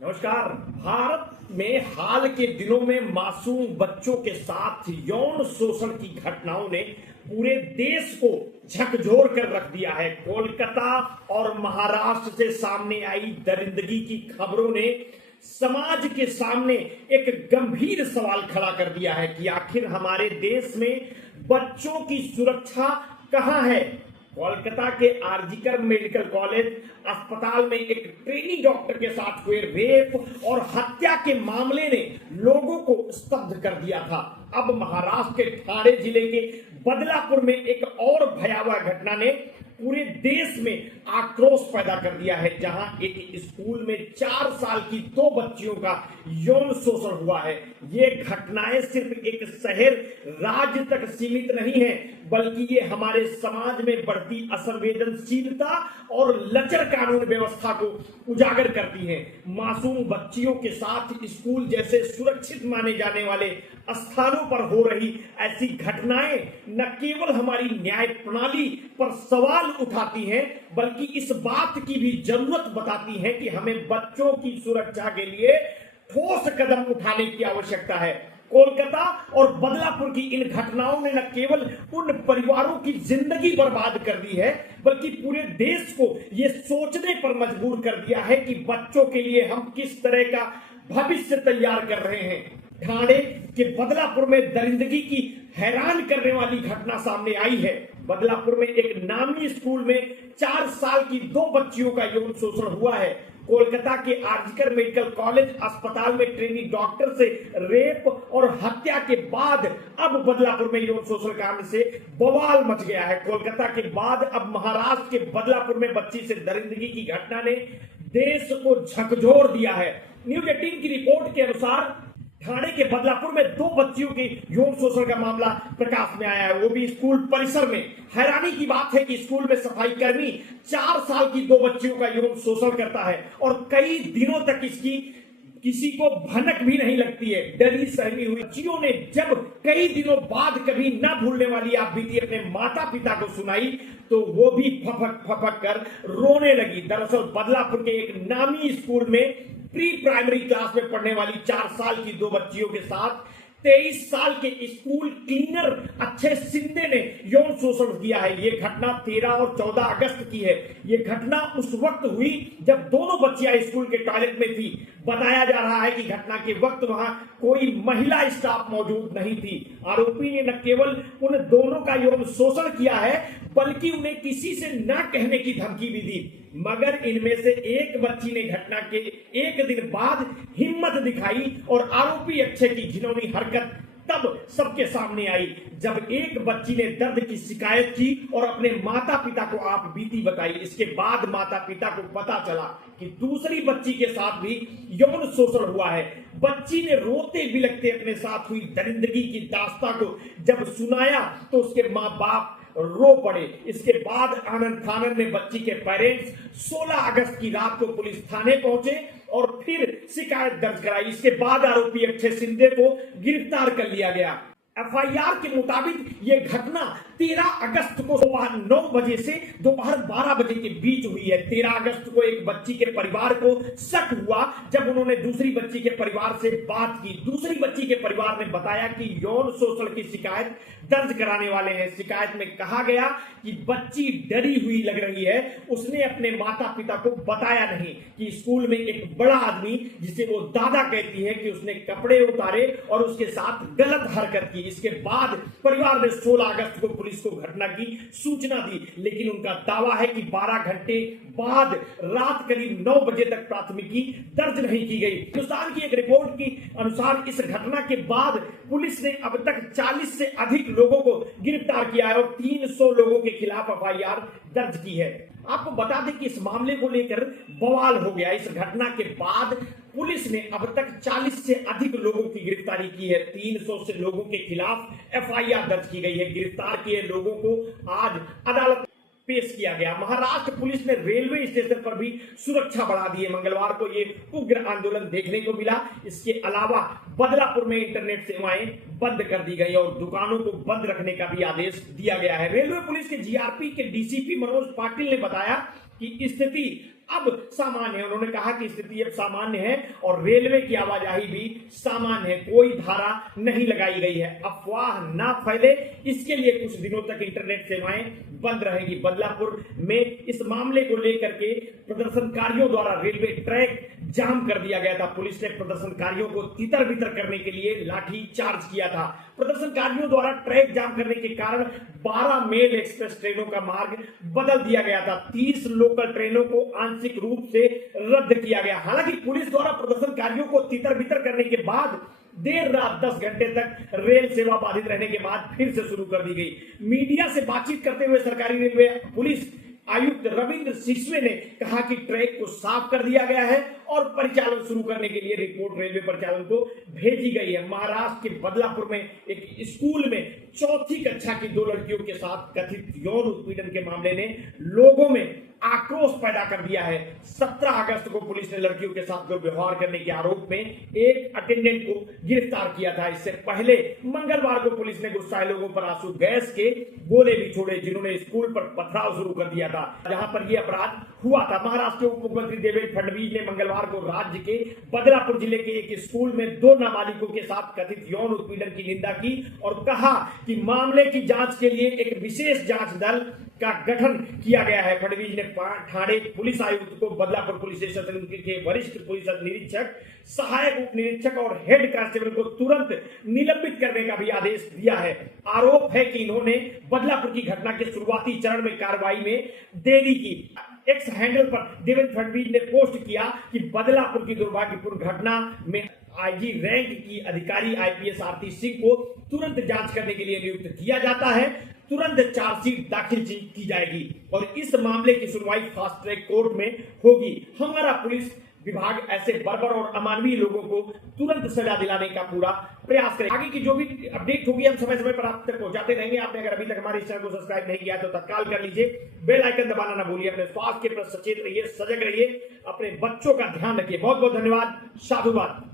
नमस्कार। भारत में हाल के दिनों में मासूम बच्चों के साथ यौन शोषण की घटनाओं ने पूरे देश को झकझोर कर रख दिया है। कोलकाता और महाराष्ट्र से सामने आई दरिंदगी की खबरों ने समाज के सामने एक गंभीर सवाल खड़ा कर दिया है कि आखिर हमारे देश में बच्चों की सुरक्षा कहां है। कोलकाता के आरजीकर मेडिकल कॉलेज अस्पताल में एक ट्रेनी डॉक्टर के साथ हुए रेप और हत्या के मामले ने लोगों को स्तब्ध कर दिया था। अब महाराष्ट्र के ठाणे जिले के बदलापुर में एक और भयावह घटना ने पूरे देश में आक्रोश पैदा कर दिया है, जहां एक स्कूल में 4 साल की 2 बच्चियों का यौन शोषण हुआ है। ये घटनाएं सिर्फ एक शहर राज्य तक सीमित नहीं है, बल्कि ये हमारे समाज में बढ़ती असंवेदनशीलता और लचर कानून व्यवस्था को उजागर करती हैं। मासूम बच्चियों के साथ स्कूल जैसे सुरक्षित माने जाने वाले स्थानों पर हो रही ऐसी घटनाएं न केवल हमारी न्याय प्रणाली पर सवाल उठाती हैं, बल्कि इस बात की भी जरूरत बताती हैं कि हमें बच्चों की सुरक्षा के लिए ठोस कदम उठाने की आवश्यकता है। कोलकाता और बदलापुर की इन घटनाओं ने न केवल उन परिवारों की जिंदगी बर्बाद कर दी है, बल्कि पूरे देश को यह सोचने पर मजबूर कर दिया है कि बच्चों के लिए हम किस तरह का भविष्य तैयार कर रहे हैं। ठाणे के बदलापुर में दरिंदगी की हैरान करने वाली घटना सामने आई है। बदलापुर में एक नामी स्कूल में 4 साल की 2 बच्चियों का यौन शोषण हुआ है। कोलकाता के आरजीकर मेडिकल कॉलेज अस्पताल में ट्रेनी डॉक्टर से रेप और हत्या के बाद अब बदलापुर में यौन शोषण कांड से बवाल मच गया है। कोलकाता के बाद अब महाराष्ट्र के बदलापुर में बच्ची से दरिंदगी की घटना ने देश को झकझोर दिया है। न्यूज 18 की रिपोर्ट के अनुसार ठाणे के बदलापुर में 2 बच्चियों के यौन शोषण का मामला प्रकाश में आया है, वो भी स्कूल परिसर में। हैरानी की बात है कि स्कूल में सफाई कर्मी 4 साल की 2 बच्चियों का यौन शोषण करता है और कई दिनों तक इसकी किसी को भनक भी नहीं लगती है। डरी सहमी हुई बच्चियों ने जब कई दिनों बाद कभी न भूलने वाली आप बीती अपने माता पिता को सुनाई, तो वो भी फपक फपक कर रोने लगी। दरअसल बदलापुर के एक नामी स्कूल में प्री प्राइमरी क्लास में पढ़ने वाली 4 साल की 2 बच्चियों के साथ 23 साल के स्कूल क्लीनर अक्षय शिंदे ने यौन शोषण किया है। ये घटना 13 और 14 अगस्त की है। ये घटना उस वक्त हुई जब दोनों बच्चियां स्कूल के टॉयलेट में थी। बताया जा रहा है कि घटना के वक्त वहां कोई महिला स्टाफ मौजूद नहीं थी। आरोपी ने न केवल उन दोनों का यौन शोषण किया है, बल्कि उन्हें किसी से न कहने की धमकी भी दी। मगर इनमें से एक बच्ची ने घटना के एक दिन बाद हिम्मत दिखाई और आरोपी अक्षय की घिनौनी हरकत तब सबके सामने आई, जब एक बच्ची ने दर्द की शिकायत की और अपने माता पिता को आप बीती बताई। इसके बाद माता पिता को पता चला कि दूसरी बच्ची के साथ भी यौन शोषण हुआ है। बच्ची ने रोते बिलखते अपने साथ हुई दरिंदगी की दास्तां को जब सुनाया तो उसके माँ बाप रो पड़े। इसके बाद आनंद खानन ने बच्ची के पेरेंट्स 16 अगस्त की रात को पुलिस थाने पहुंचे और फिर शिकायत दर्ज कराई। इसके बाद आरोपी अक्षय शिंदे को गिरफ्तार कर लिया गया। एफआईआर के मुताबिक यह घटना 13 अगस्त को सुबह 9 बजे से दोपहर 12 बजे के बीच हुई है। 13 अगस्त को एक बच्ची के परिवार को शक हुआ जब उन्होंने दूसरी बच्ची के परिवार से बात की। दूसरी बच्ची के परिवार ने बताया कि यौन शोषण की शिकायत दर्ज कराने वाले हैं। शिकायत में कहा गया कि बच्ची डरी हुई लग रही है। उसने अपने माता पिता को बताया नहीं कि स्कूल में एक बड़ा आदमी, जिसे वो दादा कहती है, कि उसने कपड़े उतारे और उसके साथ गलत हरकत की। इसके बाद परिवार ने 16 अगस्त को पुलिस को घटना की सूचना दी, लेकिन उनका दावा है कि 12 घंटे बाद रात करीब 9 बजे तक प्राथमिकी दर्ज नहीं की गई। हिंदुस्तान की एक रिपोर्ट के अनुसार इस घटना के बाद पुलिस ने अब तक 40 से अधिक लोगों को गिरफ्तार किया है और 300 लोगों के खिलाफ एफआईआर दर्ज की है। आपको बता दें कि इस मामले को लेकर बवाल हो गया। इस घटना के बाद पुलिस ने अब तक 40 से अधिक लोगों की गिरफ्तारी की है। 300 से लोगों के खिलाफ एफआईआर दर्ज की गई है। गिरफ्तार किए लोगों को आज अदालत पेश किया गया। महाराष्ट्र पुलिस ने रेलवे स्टेशन पर भी सुरक्षा बढ़ा दी है। मंगलवार को यह उग्र आंदोलन देखने को मिला। इसके अलावा बदलापुर में इंटरनेट सेवाएं बंद कर दी गई और दुकानों को बंद रखने का भी आदेश दिया गया है। रेलवे पुलिस के जीआरपी के डीसीपी मनोज पाटिल ने बताया कि स्थिति अब सामान्य है। उन्होंने कहा कि स्थिति अब सामान्य है और रेलवे की आवाजाही भी सामान्य है, कोई धारा नहीं लगाई गई है। अफवाह ना फैले इसके लिए कुछ दिनों तक इंटरनेट सेवाएं बंद रहेगी। बदलापुर में इस मामले को लेकर के प्रदर्शनकारियों द्वारा रेलवे ट्रैक जाम कर दिया गया था। पुलिस ने प्रदर्शनकारियों को तितर बितर करने के लिए लाठी चार्ज किया था। प्रदर्शनकारियों द्वारा ट्रैक जाम करने के कारण 12 मेल एक्सप्रेस ट्रेनों का मार्ग बदल दिया गया था। 30 लोकल ट्रेनों को आंशिक रूप से रद्द किया गया। हालांकि पुलिस द्वारा प्रदर्शनकारियों को तितर बितर करने के बाद देर रात 10 घंटे तक रेल सेवा बाधित रहने के बाद फिर से शुरू कर दी गई। मीडिया से बातचीत करते हुए सरकारी रेलवे पुलिस आयुक्त रविंद्र सिसवे ने कहा कि ट्रैक को साफ कर दिया गया है और परिचालन शुरू करने के लिए रिपोर्ट रेलवे परिचालन को भेजी गई है। महाराष्ट्र के बदलापुर में एक स्कूल में चौथी कक्षा की 2 लड़कियों के साथ कथित यौन उत्पीड़न के मामले ने लोगों में आक्रोश पैदा कर दिया है। 17 अगस्त को पुलिस ने लड़कियों के साथ दुर्व्यवहार करने के आरोप में एक अटेंडेंट को गिरफ्तार किया था। इससे पहले मंगलवार को पुलिस ने गुस्साए लोगों पर आंसू गैस के गोले भी छोड़े, जिन्होंने स्कूल पर पथराव शुरू कर दिया था जहां पर यह अपराध हुआ था। महाराष्ट्र के उप मुख्यमंत्री देवेंद्र फडणवीस ने मंगलवार को राज्य के बदलापुर जिले के एक स्कूल में 2 नाबालिगों के साथ कथित यौन उत्पीड़न की निंदा की और कहा कि मामले की जांच के लिए एक विशेष जांच दल का गठन किया गया है। फडणवीस ने ठाणे पुलिस आयुक्त को बदलापुर पुलिस स्टेशन के वरिष्ठ पुलिस निरीक्षक, सहायक उप निरीक्षक और हेड कांस्टेबल को तुरंत निलंबित करने का भी आदेश दिया है। आरोप है कि इन्होंने बदलापुर की घटना के शुरुआती चरण में कार्रवाई में देरी की। एक्स हैंडल पर देवेंद्र फडणवीस ने पोस्ट किया कि बदलापुर की दुर्भाग्यपूर्ण घटना में आईजी रैंक की अधिकारी आईपीएस आरती सिंह को तुरंत जांच करने के लिए नियुक्त किया जाता है, तुरंत चार्जशीट दाखिल की जाएगी और इस मामले की सुनवाई फास्ट ट्रैक कोर्ट में होगी। हमारा पुलिस विभाग ऐसे बर्बर और अमानवीय लोगों को तुरंत सजा दिलाने का पूरा प्रयास करें। आगे की जो भी अपडेट होगी हम समय समय पर आप तक पहुंचाते रहेंगे। आपने अगर अभी तक हमारे इस चैनल को सब्सक्राइब नहीं किया तो तत्काल कर लीजिए, बेल आइकन दबाना ना भूलिए। अपने स्वास्थ्य के प्रति सचेत रहिए, सजग रहिए, अपने बच्चों का ध्यान रखिए। बहुत बहुत धन्यवाद। साधुवाद।